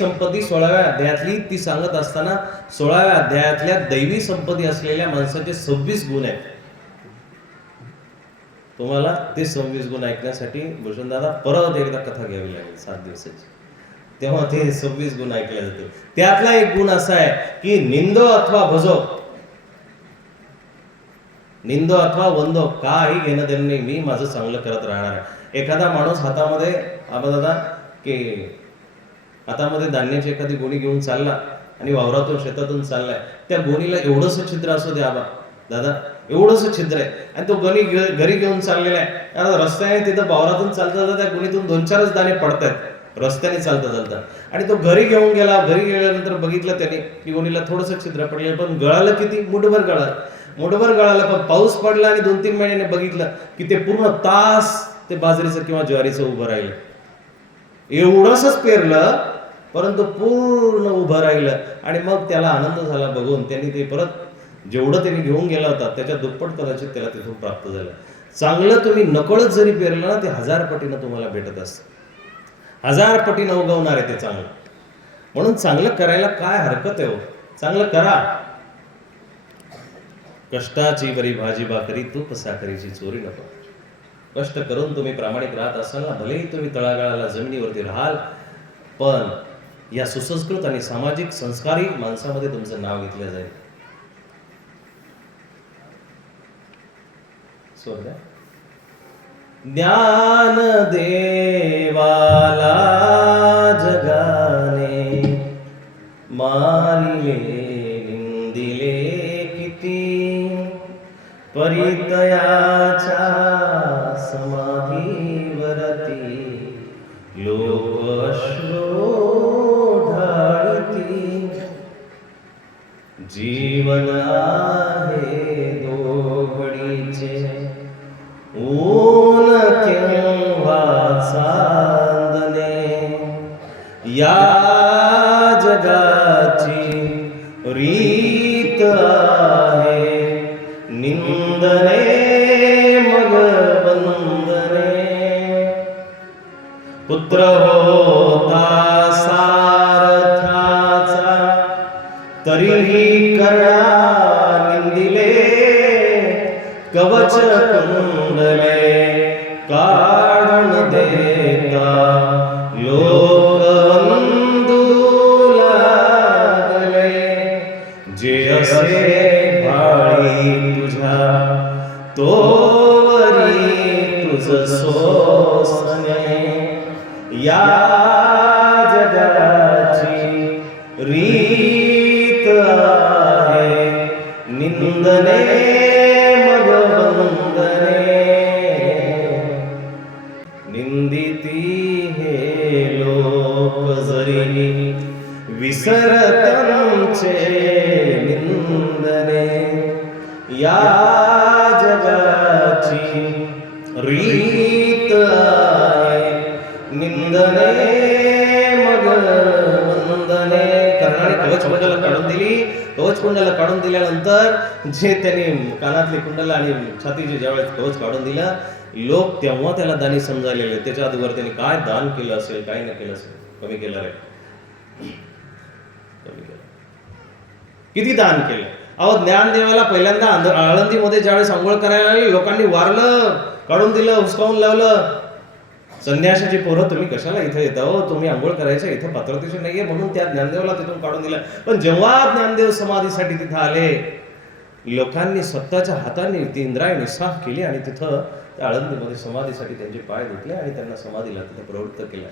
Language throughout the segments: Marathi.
संपत्ती 16व्या अध्यायातली ती सांगत असताना 16व्या अध्यायातल्या दैवी संपत्ती असलेल्या माणसाचे 26 गुण आहेत. तुम्हाला ते 26 गुण ऐकण्यासाठी भूषणदादा परत एकदा कथा घ्यावी लागेल 7 दिवसाची, तेव्हा ते 26 गुण ऐकले जाते. त्यातला एक गुण असा आहे की निंदो अथवा भजो, निंदो अथवा वंदो काही घेणं देणं नाही, मी माझं चांगलं करत राहणार आहे. एखादा माणूस हातामध्ये दादा की हातामध्ये धान्याची एखादी गोणी घेऊन चालला आणि वावरातून शेतातून चाललाय, त्या गोणीला एवढंसं छिद्र असू दे दादा, एवढंसं छिद्र आहे आणि तो गणी घरी घेऊन चाललेला आहे. आता रस्त्याने तिथं वावरातून चालता त्या गोणीतून 2-4च दाणे पडतायत रस्त्याने चालता चालता, आणि तो घरी घेऊन गेला. घरी गेल्यानंतर बघितलं त्याने की गोणीला थोडंसं छिद्र पडलं, पण गळालं किती, मुठभर गळालं. पण पाऊस पडला आणि 2-3 महिन्याने बघितलं की ते पूर्ण तास ते बाजरीचं किंवा ज्वारीचं उभं राहिलं. एवढंच पेरलं परंतु पूर्ण उभं राहिलं, आणि मग त्याला आनंद झाला बघून. त्यांनी ते परत जेवढं त्यांनी घेऊन गेला होता त्याच्या दुप्पट कदाचित त्याला तिथून प्राप्त झालं. चांगलं तुम्ही नकळत जरी पेरलं ना, ते 1000 पटीनं तुम्हाला भेटत असतं, 1000 पटीनं उगवणार आहे ते चांगलं. म्हणून चांगलं करायला काय हरकत आहे हो, चांगलं करा. कष्टाची बरी भाजी भाकरी, तूप साखरेची चोरी नको. कष्ट करून तुम्ही प्रामाणिक राहत असाल ना, भलेही तुम्ही तळागाळाला जमिनीवरती राहाल, पण या सुसंस्कृत आणि सामाजिक संस्कारी माणसामध्ये तुमचं नाव घेतलं जाईल. ज्ञान देवाला जगाने मारिले निंदिले किती, परितयाच्या समाधीवरती लोक अश्रू ढाळती. जीवन आहे दोघडीचे, ऊन केव्हा चांदणे, या जगाची रीत आहे निंदने मग वंदने. पुत्र होता सारथ्याचा तरीही कर्णा निंदिले, कवच कुंडले काढून देता लोक वंदू लागले. जे असे भाळी तुझ्या तोवरी तुझ सोसणे, या जगाची रीत आहे निंदने मग वंदने. निंदिती हे लोक जरी विसरतंचे निंदने, या जगाची रीत आहे निंदने मग वंदने. कर्णाने कवचकुंडला काढून दिली. कवचकुंडला काढून दिल्यानंतर जे त्यांनी कानातली कुंडला आणि छातीचे ज्यावेळेस कवच काढून दिलं, लोक तेव्हा त्याला दानी समजायले. त्याच्या अगोदर त्यांनी काय दान केलं असेल, काय नाही केलं असेल, कमी केलं रे, कमी केलं. किती दान केलं. अहो ज्ञानदेवाला पहिल्यांदा आळंदीमध्ये ज्यावेळेस आंघोळ करायला आली, लोकांनी वारलं, काढून दिलं, हुसकावून लावलं. संन्यासाची पोरं तुम्ही कशाला इथं येता हो, तुम्ही आंघोळ करायच्या इथं पात्रतेचे नाहीये, म्हणून त्या ज्ञानदेवाला तिथून काढून दिलं. पण जेव्हा ज्ञानदेव समाधीसाठी तिथं आले, लोकांनी स्वतःच्या हाताने ती इंद्रायणी साफ केली आणि तिथं त्या आळंदीमध्ये समाधीसाठी त्यांचे पाय धुतले आणि त्यांना समाधीला तिथं प्रवृत्त केलं.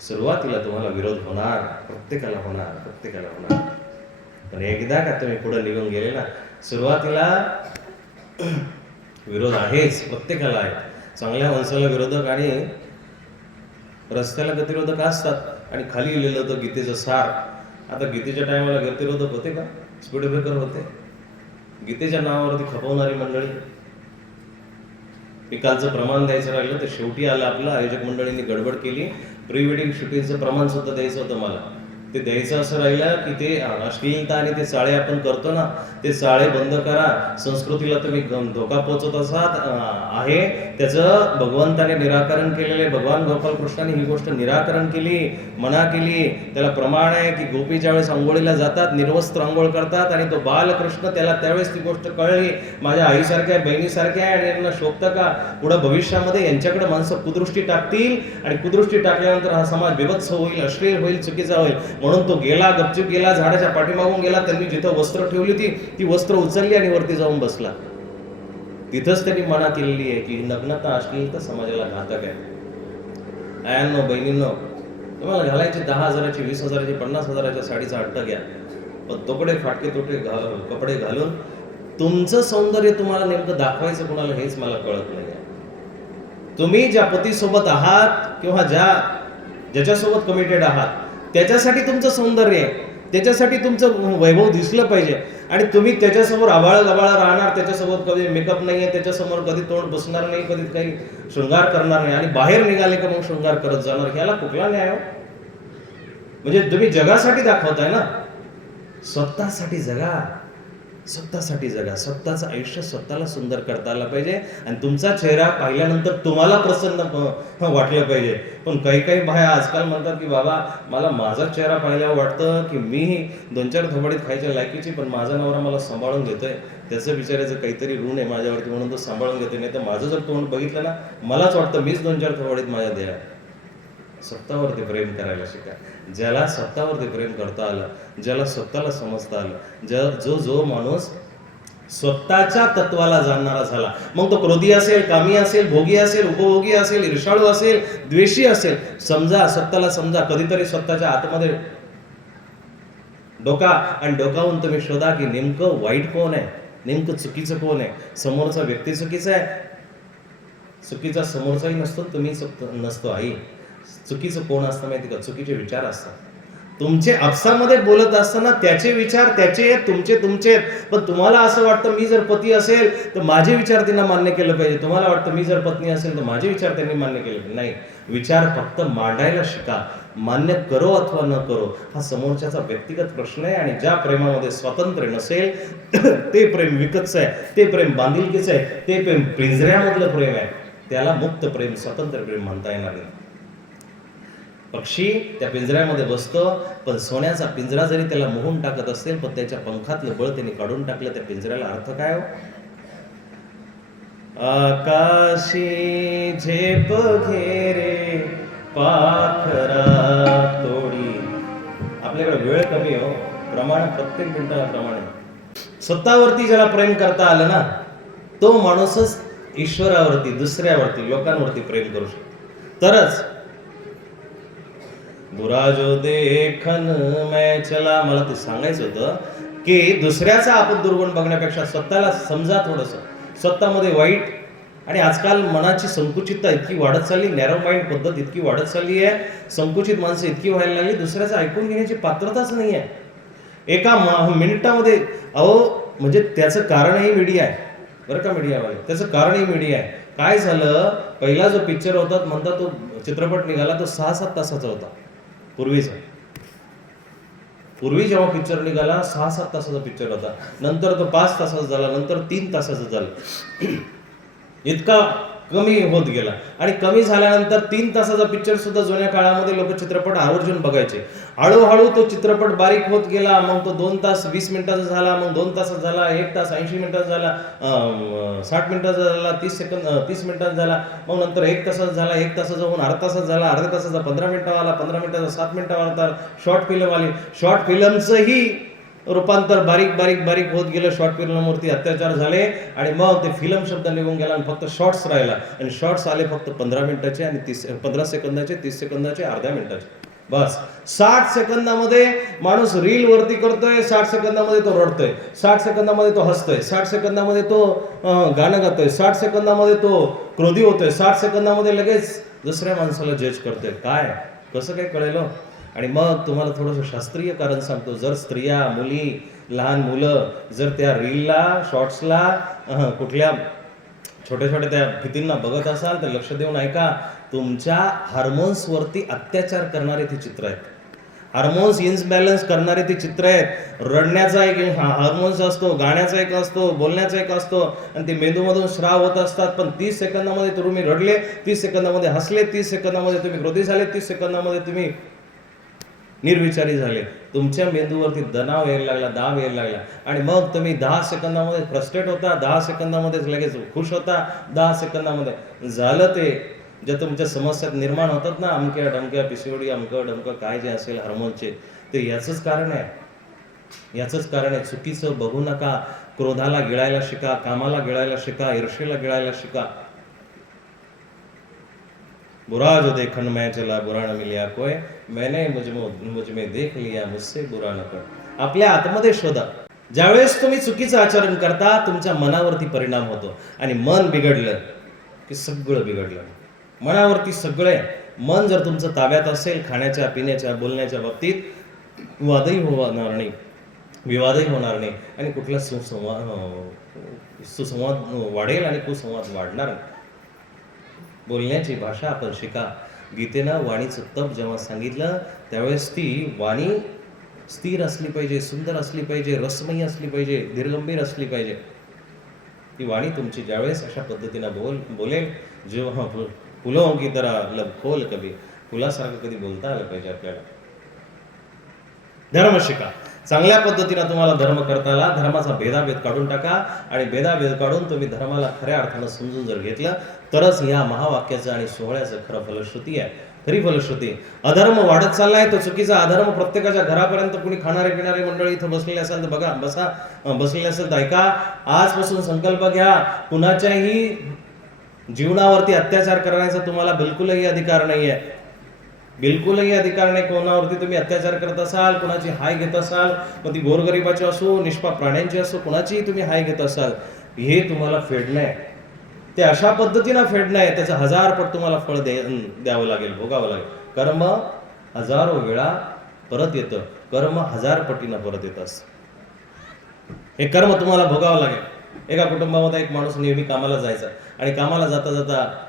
सुरुवातीला तुम्हाला विरोध होणार, प्रत्येकाला होणार. पण एकदा का तुम्ही पुढे निघून गेले ना, सुरुवातीला विरोध आहेच, प्रत्येकाला आहे. चांगल्या माणसाला विरोधक आणि रस्त्याला गतिरोधक असतात, आणि खाली लिहिलेलं होतं गीतेचं सार. आता गीतेच्या टायमाला गतिरोधक होते का, स्पीड ब्रेकर होते? गीतेच्या नावावरती खपवणारी मंडळी. पिकालचं प्रमाण द्यायचं राहिलं तर शेवटी आलं आपलं, आयोजक मंडळींनी गडबड केली. प्री वेडिंग शूटिंगचं प्रमाण सुद्धा द्यायचं होतं मला, ते द्यायचं असं राहिलं की ते अश्लीलता आणि ते चाळे आपण करतो ना, ते चाळे बंद करा. संस्कृतीला तुम्ही धोका पोहोचत असाल आहे, त्याचं भगवंताने निराकरण केलेले, भगवान गोपाल कृष्णाने ही गोष्ट निराकरण केली, मना केली. त्याला प्रमाण आहे की गोपी ज्यावेळेस आंघोळीला जातात, निर्वस्त्र आंघोळ करतात, आणि तो बालकृष्ण त्याला त्यावेळेस ती गोष्ट कळली, माझ्या आईसारख्या बहिणीसारख्या आहे आणि यांना शोभतं का, पुढं भविष्यामध्ये यांच्याकडे माणसं कुदृष्टी टाकतील आणि कुदृष्टी टाकल्यानंतर हा समाज विभत्स होईल, अश्लील होईल, चुकीचा होईल. म्हणून तो गेला, गपचूप गेला, झाडाच्या पाठीमागून गेला. त्यांनी जिथं वस्त्र ठेवली होती ती वस्त्र उचलली आणि वरती जाऊन बसला. तिथंच त्यांनी मना केलेली आहे की नग्नता, अश्लीलता समाजाला घातक आहे. आयांनो, बहिणींनो, तुम्हाला घालायची 10,000ची, 20,000ची, 50,000च्या साडीचा हट्ट घ्या, पण तोकडे फाटके तोटे कपडे घालून तुमचं सौंदर्य तुम्हाला नेमकं दाखवायचं कोणाला हेच मला कळत नाही. तुम्ही ज्या पतीसोबत आहात किंवा ज्याच्यासोबत कमिटेड आहात त्याच्यासाठी तुमचं सौंदर्य आहे, त्याच्यासाठी तुमचं वैभव दिसलं पाहिजे. आणि तुम्ही त्याच्यासमोर आबाळ गबाळ राहणार, त्याच्यासोबत कधी मेकअप नाही आहे, त्याच्यासमोर कधी तोंड बसणार नाही, कधी काही शृंगार करणार नाही, आणि बाहेर निघाले का मग शृंगार करत जाणार, ह्याला कुठला न्याय हो? म्हणजे तुम्ही जगासाठी दाखवताय ना, स्वतःसाठी जगा, स्वतःसाठी जगा. स्वतःचं आयुष्य स्वतःला सुंदर करता आलं पाहिजे आणि तुमचा चेहरा पाहिल्यानंतर तुम्हाला प्रसन्न वाटलं पाहिजे. पण काही बाया आजकाल म्हणतात की बाबा मला माझा चेहरा पाहिल्यावर वाटतं की मी 2-4 थोबाडीत खायच्या लायकीची, पण माझा नवरा मला सांभाळून घेतोय, त्याचं विचारायचं काहीतरी ऋण आहे माझ्यावरती म्हणून तो सांभाळून घेतोय. नाही तर माझं जर तोंड बघितलं ना, मलाच वाटतं मीच 2-4 थोबाडीत माझ्या द्या. स्वतःवरती प्रेम करायला शिका. ज्याला स्वतःवरती प्रेम करता आलं, ज्याला स्वतःला समजता आलं, जो माणूस स्वतःच्या तत्वाला जाणणारा झाला, मग तो क्रोधी असेल, कामी असेल, भोगी असेल, उपभोगी असेल, ईर्षाळू असेल, द्वेषी असेल, समजा, स्वतःला समजा. कधीतरी स्वतःच्या आतमध्ये डोका आणि डोकावून तुम्ही शोधा की नेमकं वाईट कोण आहे, नेमकं चुकीचं कोण आहे. समोरचा व्यक्ती चुकीचा आहे, चुकीचा समोरचाही नसतो, तुम्ही नसतो. आई, चुकीचं कोण असतं माहिती का? चुकीचे विचार असतात. तुमचे आपसामध्ये बोलत असताना त्याचे विचार त्याचे आहेत, तुमचे आहेत. पण तुम्हाला असं वाटतं मी जर पती असेल तर माझे विचार त्यांना मान्य केलं पाहिजे, तुम्हाला वाटतं मी जर पत्नी असेल तर माझे विचार त्यांनी मान्य केले पाहिजे. नाही, विचार फक्त मांडायला शिका. मान्य करो अथवा न करो हा समोरच्याचा व्यक्तिगत प्रश्न आहे. आणि ज्या प्रेमामध्ये स्वातंत्र्य नसेल ते प्रेम विकतचं आहे, ते प्रेम बांधिलकीचं आहे, ते प्रेम पिंजऱ्यामधलं प्रेम आहे, त्याला मुक्त प्रेम, स्वतंत्र प्रेम म्हणता येणार नाही. पक्षी त्या पिंजऱ्यामध्ये बसतो, पण सोन्याचा पिंजरा जरी त्याला मोहून टाकत असेल, पण त्याच्या पंखातलं बळ त्यांनी काढून टाकलं, त्या पिंजऱ्याला अर्थ काय हो? आकाशी झेप घेरे पाखरा तोडी. आपल्याकडे वेळ कमी हो, प्रमाण प्रत्येक मिनिटाला प्रमाण आहे. स्वतःवरती ज्याला प्रेम करता आलं ना, तो माणूसच ईश्वरावरती, दुसऱ्यावरती, लोकांवरती प्रेम करू शकतो. तरच बुरा जो देखन मैं चला, मला ते सांगायचं होतं की दुसऱ्याचा आपण दुर्गुण बघण्यापेक्षा स्वतःला समजा थोडंसं, स्वतःमध्ये वाईट. आणि आजकाल मनाची संकुचितता इतकी वाढत चालली, नॅरो माइंड पद्धत इतकी वाढत चालली आहे, संकुचित माणसं इतकी व्हायला लागली, दुसऱ्याचं ऐकून घेण्याची पात्रताच नाही आहे. एका मिनिटामध्ये म्हणजे त्याचं कारणही मीडिया आहे बरं का, मीडियावाले, त्याचं कारणही मीडिया आहे. काय झालं, पहिला जो पिक्चर होता म्हणता, तो चित्रपट निघाला तो 6-7 तासाचा होता. पूर्वी जेव्हा पिक्चर निघाला 6-7 तासाचा पिक्चर होता, नंतर तो 5 तासाचा झाला, नंतर 3 तासाचा झाला. इतका कमी होत गेला. आणि कमी झाल्यानंतर 3 तासाचा पिक्चर सुद्धा जुन्या काळामध्ये लोक चित्रपट आवर्जून बघायचे. हळूहळू तो चित्रपट बारीक होत गेला. मग तो 2 तास 20 मिनिटाचा झाला, मग 2 तासाचा झाला, 1 तास 80 मिनिटाचा झाला, 60 मिनिटाचा झाला, 30 मिनिटाचा झाला, मग नंतर 1 तासाचा झाला, 1 तासाचा होऊन अर्धा तासाचा झाला, अर्ध्या तासाचा 15 मिनिटाचा आला, 15 मिनिटाचा 7 मिनिटाचा, शॉर्ट फिल्म आली. शॉर्ट फिल्मचंही रूपांतर बारीक होत गेलं. शॉर्ट फिल्मवरती अत्याचार झाले आणि मग ते फिल्म शब्द निघून गेला आणि फक्त शॉर्ट्स राहिला. आणि शॉर्ट्स आले फक्त 15 मिनिटाचे आणि 15 सेकंदाचे, 30 सेकंदाचे, अर्ध्या मिनिटाचे. बस 60 सेकंदामध्ये माणूस रील वरती करतोय, 60 सेकंदामध्ये तो रडतोय, 60 सेकंदामध्ये तो हसतोय, 60 सेकंदामध्ये तो गाणं गातोय, 60 सेकंदामध्ये तो क्रोधी होतोय, 60 सेकंदामध्ये लगेच दुसऱ्या माणसाला जज करतोय. काय कसं काय कळेल? आणि मग तुम्हाला थोडंसं शास्त्रीय कारण सांगतो. जर स्त्रिया, मुली, लहान मुलं जर त्या रीलला, शॉर्ट्सला, कुठल्या छोट्या छोट्या त्या फितींना बघत असाल तर लक्ष देऊन ऐका. तुमच्या हार्मोन्सवरती अत्याचार करणारे ते चित्र आहेत. हार्मोन्स इन्बॅलन्स करणारे ते चित्र आहेत. रडण्याचा एक हार्मोन्स असतो, गाण्याचा एक असतो, बोलण्याचा एक असतो, आणि ते मेंदूमधून स्राव होत असतात. पण 30 सेकंदामध्ये तुम्ही रडले, 30 सेकंदामध्ये हसले, 30 सेकंदामध्ये तुम्ही क्रोधी झाले, 30 सेकंदामध्ये तुम्ही निर्विचारी झाले. तुमच्या मेंदूवरती तणाव यायला लागला, दाब यायला लागला, आणि मग तुम्ही 10 सेकंदामध्ये फ्रस्ट्रेट होता, 10 सेकंदामध्येच लगेच खुश होता, 10 सेकंदामध्ये झालं ते ज्या तुमच्या समस्या निर्माण होतात ना, अमक्या डमक्या पिसिओडी अमकं डमकं काय जे असेल हार्मोनचे, ते याचंच कारण आहे. याचंच कारण आहे. चुकीचं बघू नका. क्रोधाला गिळायला शिका, कामाला गिळायला शिका, ईर्षेला गिळायला शिका. बुरा जो देखन मैं चला बुरा न मिलिया कोय, मैंने मुझ में देख लिया मुझसे बुरा न कोय. आपल्या आतमध्ये शोधा. ज्यावेळेस तुम्ही चुकीचं आचरण करता, तुमच्या मनावरती परिणाम होतो, आणि मन बिघडलं की सगळं बिघडलं. मनावरती सगळे. मन जर तुमचं ताब्यात असेल, खाण्याच्या पिण्याच्या बोलण्याच्या बाबतीत वादही होणार नाही, विवादही होणार नाही, आणि कुठला सुसंवाद वाढेल आणि कुसंवाद वाढणार नाही. बोलण्याची भाषा आपण शिका. गीतेनं वाणीचं तप जेव्हा सांगितलं, त्यावेळेस ती वाणी स्थिर असली पाहिजे, सुंदर असली पाहिजे, रसमयी असली पाहिजे, दीर्घंभीर असली पाहिजे. ती वाणी तुमची ज्यावेळेस अशा पद्धतीनं बोलेल, जेव्हा फुलों की तरह लब खोल, कभी फुलासारखं कधी बोलता आलं पाहिजे आपल्याला. धर्म शिका. चांगल्या पद्धतीनं तुम्हाला धर्म करता आला, धर्माचा भेदाभेद काढून टाका, आणि भेदाभेद काढून तुम्ही धर्माला खऱ्या अर्थानं समजून जर घेतलं, तरच या महावाक्याचं आणि सोहळ्याचं खरं फलश्रुती आहे, खरी फलश्रुती. अधर्म वाढत चाललाय, तो चुकीचा अधर्म प्रत्येकाच्या घरापर्यंत. कुणी खाणारे पिणारे मंडळी इथं बसलेले असेल तर बघा, बसलेले असेल तर ऐका. आजपासून संकल्प घ्या, कुणाच्याही जीवनावरती अत्याचार करण्याचा तुम्हाला बिलकुलही अधिकार नाही आहे. बिलकुलही अधिकार नाही. कोणावरती तुम्ही अत्याचार करत असाल, कुणाची हाय घेत असाल, मग ती गोरगरिबाची असो, निष्पाप प्राण्यांची असो, कुणाचीही तुम्ही हाय घेत असाल, हे तुम्हाला फेडणं आहे. ते अशा पद्धतीनं फेडणं आहे, त्याचं 1000 पट तुम्हाला फळ द्यावं लागेल, भोगावं लागेल. कर्म 1000 वेळा परत येतं, कर्म 1000 पटीनं परत येत असतं. हे कर्म तुम्हाला भोगावं लागेल. एका कुटुंबामध्ये एक माणूस नेहमी कामाला जायचा, आणि कामाला जाता जाता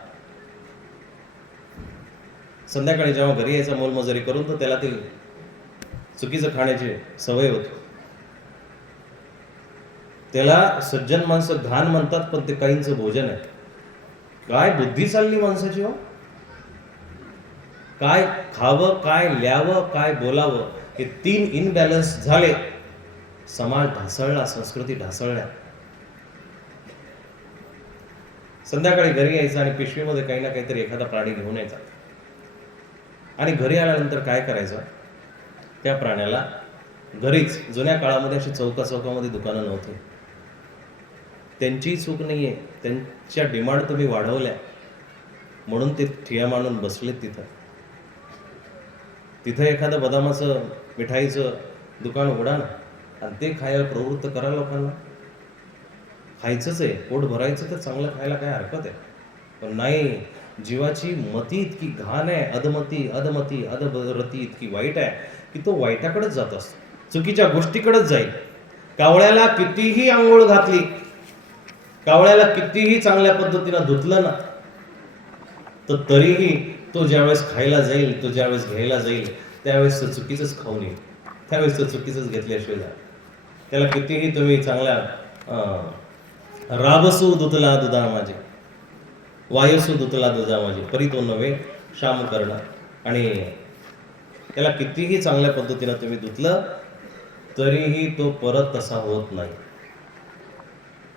संध्याकाळी जेव्हा घरी यायचा मोलमजुरी करून, तर त्याला ते चुकीचं खाण्याची सवय होती. त्याला सज्जन माणसं घाण म्हणतात, पण ते काहींचं भोजन आहे. काय बुद्धी चालली माणसाची हो. काय खावं, काय ल्यावं, काय बोलावं, हे 3 इनबॅलन्स झाले, समाज ढासळला, संस्कृती ढासळल्या. संध्याकाळी घरी यायचं आणि पिशवीमध्ये काही ना काहीतरी एखादा प्राणी घेऊन यायचा, आणि घरी आल्यानंतर काय करायचं, त्या प्राण्याला घरीच, जुन्या काळामध्ये अशी चौकामध्ये दुकानं नव्हती, त्यांची चूक नाहीये, त्यांच्या डिमांड तुम्ही वाढवल्या म्हणून ते ठिया मांडून बसलेत तिथं एखादं बदामाचं मिठाईचं दुकान उघडा ना, आणि ते खायला प्रवृत्त करा लोकांना. खायचंच आहे, पोट भरायचं तर चांगलं खायला काय हरकत आहे, पण नाही. जीवाची मती इतकी घाण आहे, अधरती इतकी वाईट आहे की तो वाईटाकडेच जात असतो, चुकीच्या गोष्टीकडेच जाईल. कावळ्याला कितीही आंघोळ घातली, कावळ्याला कितीही चांगल्या पद्धतीनं धुतलं ना, तर तरीही तो ज्यावेळेस खायला जाईल, तो ज्यावेळेस घ्यायला जाईल, त्यावेळेस तो चुकीचंच खाऊन येईल, त्यावेळेस तो चुकीचंच घेतल्याशिवाय जाईल. त्याला कितीही तुम्ही चांगल्या राबसू दुतला दुधा माझे, वायसू दुतला दुधा माझे, परी तो नव्हे श्याम करणं. आणि त्याला कितीही चांगल्या पद्धतीनं तुम्ही धुतलं, तरीही तो परत तसा होत नाही.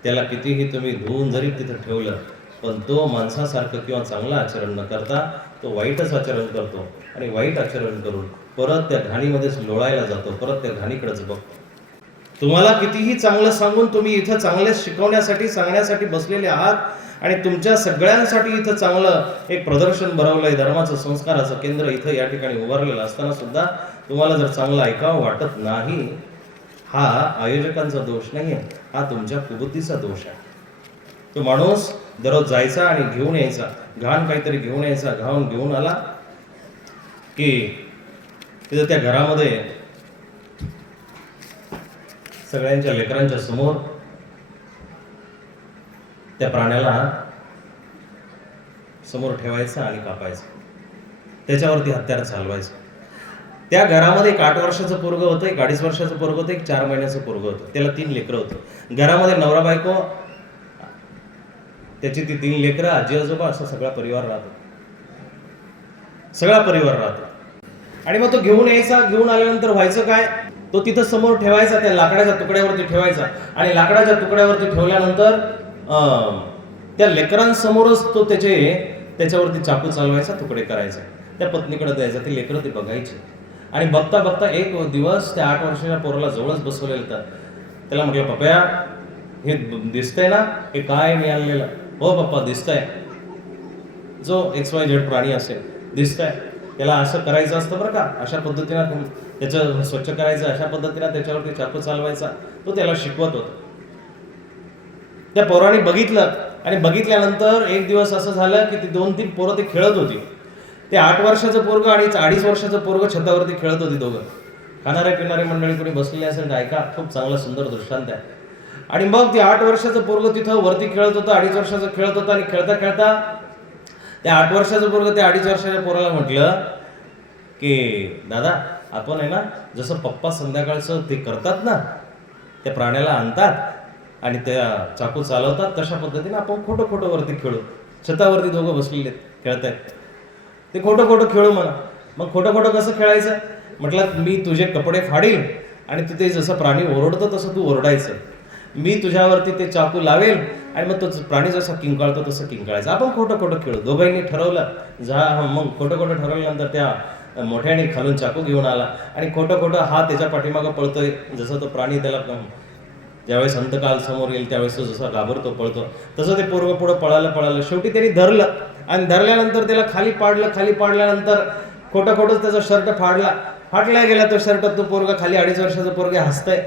त्याला कितीही तुम्ही धुवून जरी तिथं ठेवलं, पण तो माणसासारखं किंवा चांगलं आचरण न करता तो वाईटच आचरण करतो, आणि वाईट आचरण करून परत त्या घाणीमध्येच लोळायला जातो, परत त्या घाणीकडेच बघतो. तुम्हाला कितीही चांगलं सांगून तुम्ही इथं चांगले शिकवण्यासाठी, सांगण्यासाठी बसलेले आहात, आणि तुमच्या सगळ्यांसाठी इथं चांगलं एक प्रदर्शन भरवलंय, धर्माचं, संस्काराचं केंद्र इथं या ठिकाणी उभारलेलं असताना सुद्धा तुम्हाला जर चांगलं ऐकावं वाटत नाही, हा आयोजकांचा दोष नाही आहे, हा तुमच्या कुबुद्धीचा दोष आहे. तो माणूस दररोज जायचा आणि घेऊन यायचा, घाण काहीतरी घेऊन यायचा, घाण घेऊन आला की तिथं त्या घरामध्ये सगळ्यांच्या लेकरांच्या समोर त्या प्राण्याला समोर ठेवायचं आणि कापायचं, त्याच्यावरती हत्यार चालवायचं. त्या घरामध्ये एक 8 वर्षाचं पोरगं होतं, एक 2.5 वर्षाचं पोरगं होतं, एक 4 महिन्याचं पोरगं होतं. त्याला 3 लेकरं होतं. घरामध्ये नवरा बायको, त्याची ती 3 लेकरं, आजी आजोबा, असा सगळा परिवार राहतो. सगळा परिवार राहतो. आणि मग तो घेऊन यायचा. घेऊन आल्यानंतर व्हायचं काय, तो तिथं समोर ठेवायचा, त्या लाकडाच्या तुकड्यावरती ठेवायचा. आणि लाकडाच्या तुकड्यावरती ठेवल्यानंतर त्या लेकरांसमोरच तो त्याच्यावरती चाकू चालवायचा, तुकडे करायचा, त्या पत्नीकडे द्यायचा. ती लेकरं ते बघायची. आणि बघता बघता एक दिवस त्या 8 वर्षाच्या पोराला जवळच बसवलेलं होतं. त्याला म्हटलं, पप्या हे दिसतंय ना, हे काय मी आणलेलं? हो पप्पा दिसतंय. जो XYZ प्राणी असेल, दिसतंय. त्याला असं करायचं असतं बरं का, अशा पद्धतीनं त्याचं स्वच्छ करायचं, अशा पद्धतीनं त्याच्यावरती चाकू चालवायचा. तो त्याला शिकवत होता. त्या पोराने बघितलं. आणि बघितल्यानंतर एक दिवस असं झालं की ती 2-3 पोरं ते खेळत होती. ते 8 वर्षाचं पोरगं आणि 2.5 वर्षाचं पोरगं छतावरती खेळत होती दोघं. खाणारे पिणारे मंडळी कोणी बसलेली असेल तर ऐका, खूप चांगला सुंदर दृष्टांत आहे. आणि मग ते 8 वर्षाचं पोरगं तिथं वरती खेळत होतं, 2.5 वर्षाचं खेळत होतं. आणि खेळता खेळता त्या 8 वर्षाचं पोरगं त्या 2.5 वर्षाच्या पोराला म्हटलं की दादा, आपण आहे ना, जसं पप्पा संध्याकाळचं ते करतात ना, त्या प्राण्याला आणतात आणि त्या चाकू चालवतात, तशा पद्धतीने आपण खोटं खोटं वरती खेळू. छतावरती दोघं बसलेले खेळतायत. ते खोटं खोटं खेळू म्हणा. मग खोटं खोटं कसं खेळायचं? म्हटलं, मी तुझे कपडे फाडील आणि तू ते जसं प्राणी ओरडतो तसं तू ओरडायचं. मी तुझ्यावरती ते चाकू लावेल आणि मग तो प्राणी जसा किंकाळतो तसं किंकाळायचं. आपण खोटं खोटं खेळू. दोघांनी ठरवलं. मग खोटं खोटं ठरवल्यानंतर त्या मोठ्याने खालून चाकू घेऊन आला आणि खोटं खोटं हा त्याच्या पाठीमागं पळतोय. जसं तो प्राणी त्याला ज्यावेळेस अंतकाल समोर येईल त्यावेळेस तो जसा घाबरतो पळतो, तसं ते पोरगं पुढं पळालं. शेवटी त्यांनी धरलं आणि धरल्यानंतर त्याला खाली पाडल्यानंतर खोटं खोटंच त्याचा शर्ट फाटला गेला तो शर्ट. तो पोरगा खाली 2.5 वर्षाचं पोरगे हसतंय.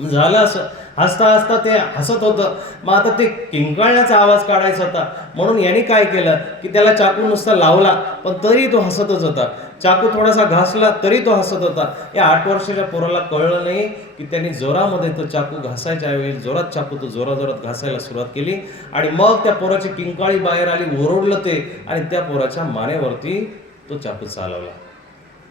झालं असं, हसता हसता ते हसत होतं. मग आता ते किंकाळण्याचा आवाज काढायचा होता, म्हणून यांनी काय केलं की त्याला चाकू नुसता लावला, पण तरी तो हसतच होता. चाकू थोडासा घासला तरी तो हसत होता. या 8 वर्षाच्या पोराला कळलं नाही की त्यांनी जोरामध्ये तो चाकू घासायच्या ऐवजी जोरात चाकू तो जोरात घासायला सुरुवात केली. आणि मग त्या पोराची किंकाळी बाहेर आली, ओरडलं ते, आणि त्या पोराच्या मानेवरती तो चाकू चालवला.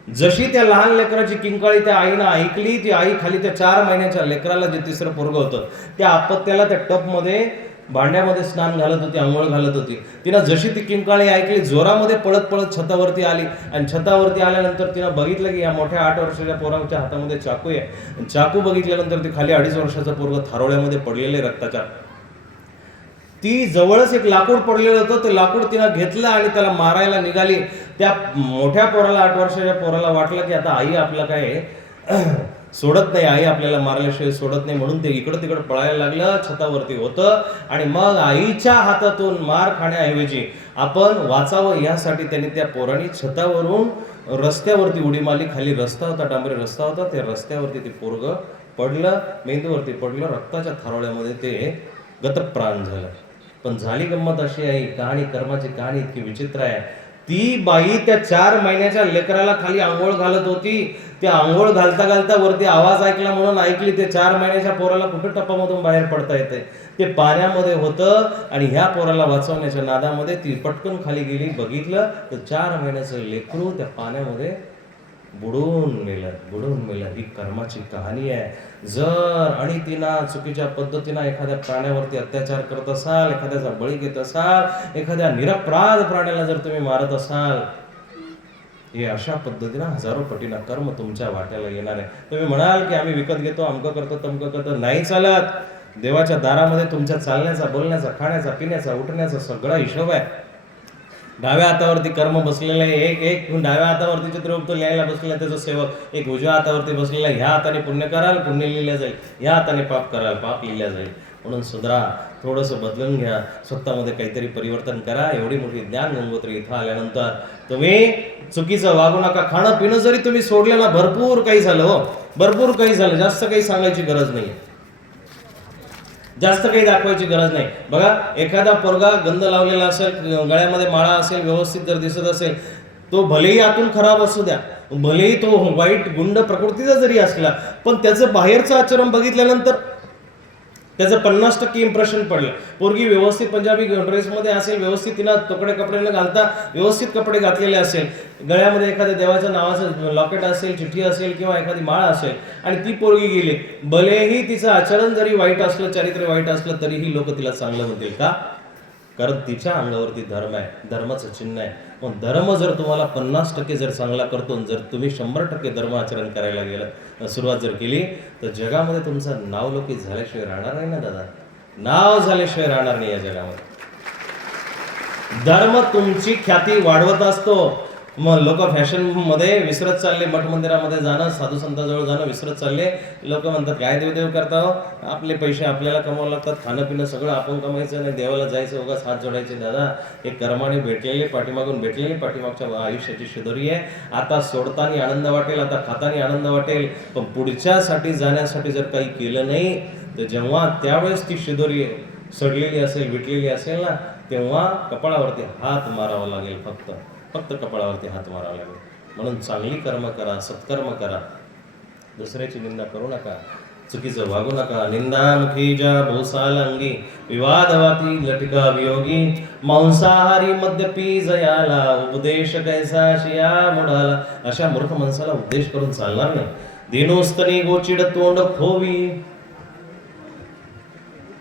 जशी त्या लहान लेकराची किंकाळी त्या आईनं ऐकली, ती आई खाली त्या 4 महिन्याच्या लेकराला जे तिसरं पोरगं होतं त्या अपत्याला त्या टपमध्ये भांड्यामध्ये स्नान घालत होती, आंघोळ घालत होती. तिनं जशी ती किंकाळी ऐकली, जोरामध्ये पळत छतावरती आली. आणि छतावरती आल्यानंतर तिनं बघितलं की या मोठ्या 8 वर्षाच्या पोराच्या हातामध्ये चाकू आहे. चाकू बघितल्यानंतर ती खाली 2.5 वर्षाचं पोरगं थारोळ्यामध्ये पडलेले रक्ताच्या. ती जवळच एक लाकूड पडलेलं होतं. ते लाकूड तिनं घेतलं आणि त्याला मारायला निघाली. त्या मोठ्या पोराला, 8 वर्षाच्या पोराला वाटलं की आता आई आपला काय सोडत नाही, आई आपल्याला मारल्याशिवाय सोडत नाही, म्हणून ते इकडं तिकडं पळायला लागलं. छतावरती होतं. आणि मग आईच्या हातातून मार खाण्याऐवजी आपण वाचावं यासाठी त्यांनी त्या पोरांनी छतावरून रस्त्यावरती उडी मारली. खाली रस्ता होता, डांबरी रस्ता होता, त्या रस्त्यावरती ते पोरगं पडलं, मेंदूवरती पडलं, रक्ताच्या थारोळ्यामध्ये ते गतप्राण झालं. पण झाली गंमत अशी आहे, कहाणी कर्माची कहाणी इतकी विचित्र आहे. ती बाई त्या 4 महिन्याच्या लेकराला खाली आंघोळ घालत होती. त्या आंघोळ घालता वरती आवाज ऐकला म्हणून ऐकली. ते 4 महिन्याच्या पोराला कुठं टपामधून बाहेर पडता येते, ते पाण्यामध्ये होतं. आणि ह्या पोराला वाचवण्याच्या नादामध्ये ती पटकन खाली गेली. बघितलं तर 4 महिन्याचं लेकरू त्या पाण्यामध्ये बुडून मेलं. ही कर्माची कहाणी आहे. जर आणि तिनं चुकीच्या पद्धतीनं एखाद्या प्राण्यावरती अत्याचार करत असाल, एखाद्याचा बळी घेत असाल, एखाद्या निरपराध प्राण्याला जर तुम्ही मारत असाल, हे अशा पद्धतीनं हजारो पटीनं कर्म तुमच्या वाट्याला येणार आहे. तुम्ही म्हणाल की आम्ही विकत घेतो, अमकं करतो, तमकं करतो. नाही चालत. देवाच्या दारामध्ये तुमच्या चालण्याचा, बोलण्याचा, खाण्याचा, पिण्याचा, उठण्याचा सगळा हिशोब आहे. डाव्या हातावरती कर्म बसलेलं आहे. एक डाव्या हातावरती चित्रगुप्त लिहायला बसलेला आहे त्याचा सेवक, एक उजव्या हातावरती बसलेला आहे. ह्या हाताने पुण्य कराल, पुण्य लिहिलं जाईल, ह्या हाताने पाप कराल, पाप लिहिलं जाईल. म्हणून सुधरा, थोडंसं बदलून घ्या, स्वतःमध्ये काहीतरी परिवर्तन करा. एवढी मोठी ज्ञान गंगोत्री इथं आल्यानंतर तुम्ही चुकीचं वागू नका. खाणं पिणं जरी तुम्ही सोडलं ना, भरपूर काही झालं हो, भरपूर काही झालं. जास्त काही सांगायची गरज नाही, जास्त काही दाखवायची गरज नाही. बघा, एखादा पोरगा गंध लावलेला असेल, गळ्यामध्ये माळा असेल, व्यवस्थित जर दिसत असेल, तो भलेही आतून खराब असू द्या, भलेही तो वाईट गुंड प्रकृतीचा जरी असला, पण त्याचं बाहेरचं आचरण बघितल्यानंतर त्याचं 50% इम्प्रेशन पडलं. पोरगी व्यवस्थित पंजाबी ड्रेसमध्ये असेल, व्यवस्थित तिनं तोकडे कपडे न घालता व्यवस्थित कपडे घातलेले असेल, गळ्यामध्ये एखाद्या देवाच्या नावाचं लॉकेट असेल, चिठ्ठी असेल किंवा एखादी माळ असेल आणि ती पोरगी गेली, भलेही तिचं आचरण जरी वाईट असलं, चारित्र्य वाईट असलं, तरीही लोक तिला चांगलं म्हणतील. का? कारण तिच्या अंगावरती धर्म आहे, धर्माचं चिन्ह आहे. मग धर्म जर तुम्हाला 50% जर चांगला करतो, जर तुम्ही 100% धर्म आचरण करायला गेलं, सुरुवात जर केली, तर जगामध्ये तुमचं नाव लौकिक झाल्याशिवाय राहणार नाही ना दादा. नाव झाल्याशिवाय राहणार नाही या जगामध्ये. धर्म तुमची ख्याती वाढवत असतो. मग लोक फॅशनमध्ये विसरत चालले, मठ मंदिरामध्ये जाणं, साधू संतांजवळ जाणं विसरत चालले. लोक म्हणतात काय देवदेव करता हो, आपले पैसे आपल्याला कमावं लागतात, खाणं पिणं सगळं आपण कमायचं, नाही देवाला जायचं, उगाच हात जोडायचे. दादा, हे कर्माने भेटलेले, पाठीमागून भेटलेले, पाठीमागच्या आयुष्याची शिदोरी आहे. आता सोडताना आनंद वाटेल, आता खाताना आनंद वाटेल, पण पुढच्यासाठी जाण्यासाठी जर काही केलं नाही, तर जेव्हा त्यावेळेस ती शिदोरी सडलेली असेल, विटलेली असेल ना, तेव्हा कपाळावरती हात मारावा लागेल. फक्त कपाळावरती हात मारावा लागेल. म्हणून चांगली कर्म करा, सत्कर्म करा, दुसऱ्याची निंदा करू नका, चुकीचं वागू नका. निंदामुखी जा भोसाल अंगी, विवादवाती लटिका वियोगी, मांसाहारी मद्यपी जयाला, उपदेश कैसा शिया मुडाला. अशा मूर्ख माणसाला उपदेश करून चालणार नाही. दिनोस्तनी गोचिड तोंड खोवी,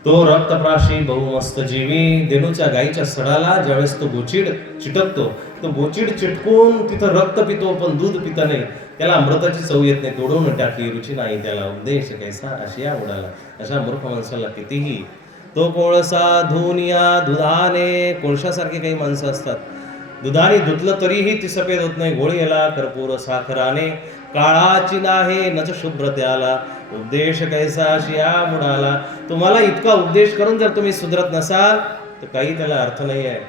तो रक्तप्राशी बहुमस्त जीवी. देनूच्या गाईच्या सडाला ज्यावेळेस तो गोचिड चिटकतो, तो गोचिड चिटकून तिथं रक्त पितो, पण दूध पिता नाही. त्याला अमृताची चव येत नाही, तोडून टाकी रुची नाही त्याला. उपदेश कैसा आशिया उडाला. अशा मूर्ख माणसाला कितीही तो कोळसा धुनिया दुधाने, कोळशासारखे काही माणसं असतात, दुधाने धुतलं तरीही ती सफेद होत नाही. गोळी याला कर्पूर साखराने, काळाची नाहे नच शुभ्र त्याला. उपदेश कैसा शिया मुडाला. तुम्हाला इतका उपदेश करून जर तुम्ही सुधरत नसाल, तर काही त्याला अर्थ नाही आहे,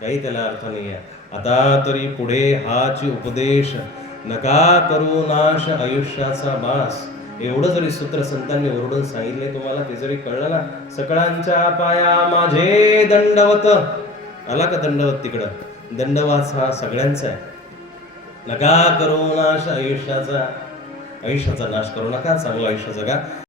काही त्याला अर्थ नाही आहे. आता तरी पुढे हाची उपदेश, नका करू नाश आयुष्याचा बास. एवढं जरी सूत्र संतांनी ओरडून सांगितले तुम्हाला, ते जरी कळलं ना, सकळांच्या पाया माझे दंडवत. आला का दंडवत? तिकडं दंडवास हा सगळ्यांचा आहे. नका करू नाश आयुष्याचा, आयुष्याचा नाश करू नका, चांगलं आयुष्य जगा.